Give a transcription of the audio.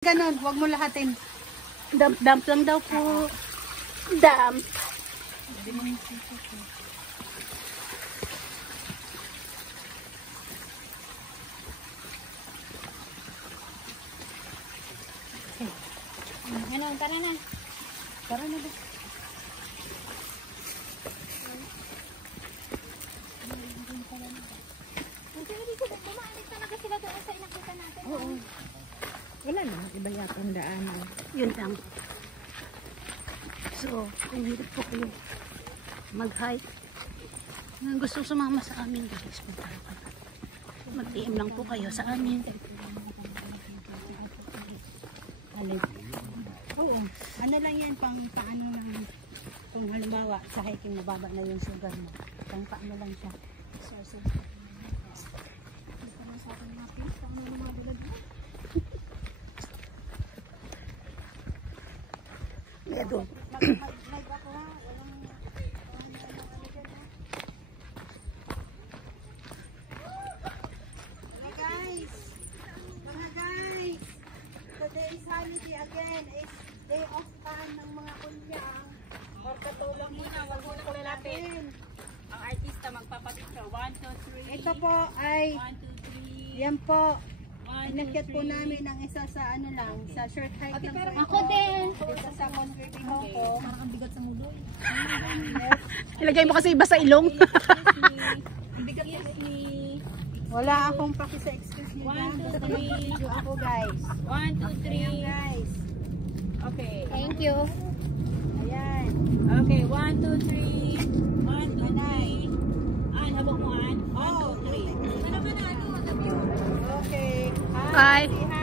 Ganon, huwag mo lahatin. Dump lang daw po. Dump. Ano, tara na. Tara na ba? Oo. Wala na, iba yata ang daan. Yun lang. So, kung hindi po kayo mag-hike, kung gusto sumama sa amin, guys, mag-DM lang po kayo sa amin. Oo. Ano lang yan, pang paano lang. Kung halimbawa, sa hiking mababa na yung sugar mo. Pang paano lang siya. Ito. Today is holiday again. It's day off time ng mga kunyang. Or katulong muna, wag muna kulalapin. Ang artista magpapapicture. 1, 2, 3. Ito po ay, 1, 2, 3. yan po. 1, 2, Inakyat po 3. namin ang isa sa ano lang, sa short hiking po. Ako din. Dito sa Converting Hong Kong. Parang ang bigat sa mulo. Ilagay mo kasi iba sa ilong. Ang bigat sa me. Wala akong paki sa excuse me. 1, 2, 3. Video ako guys. 1, 2, 3. Guys. Okay. Thank you. Ayan. Okay, 1, 2, 3. 1, 2, 3. An, habok mo, An. 1, 2, 3. Ano ba na? Ano? Okay. Hi. Say hi.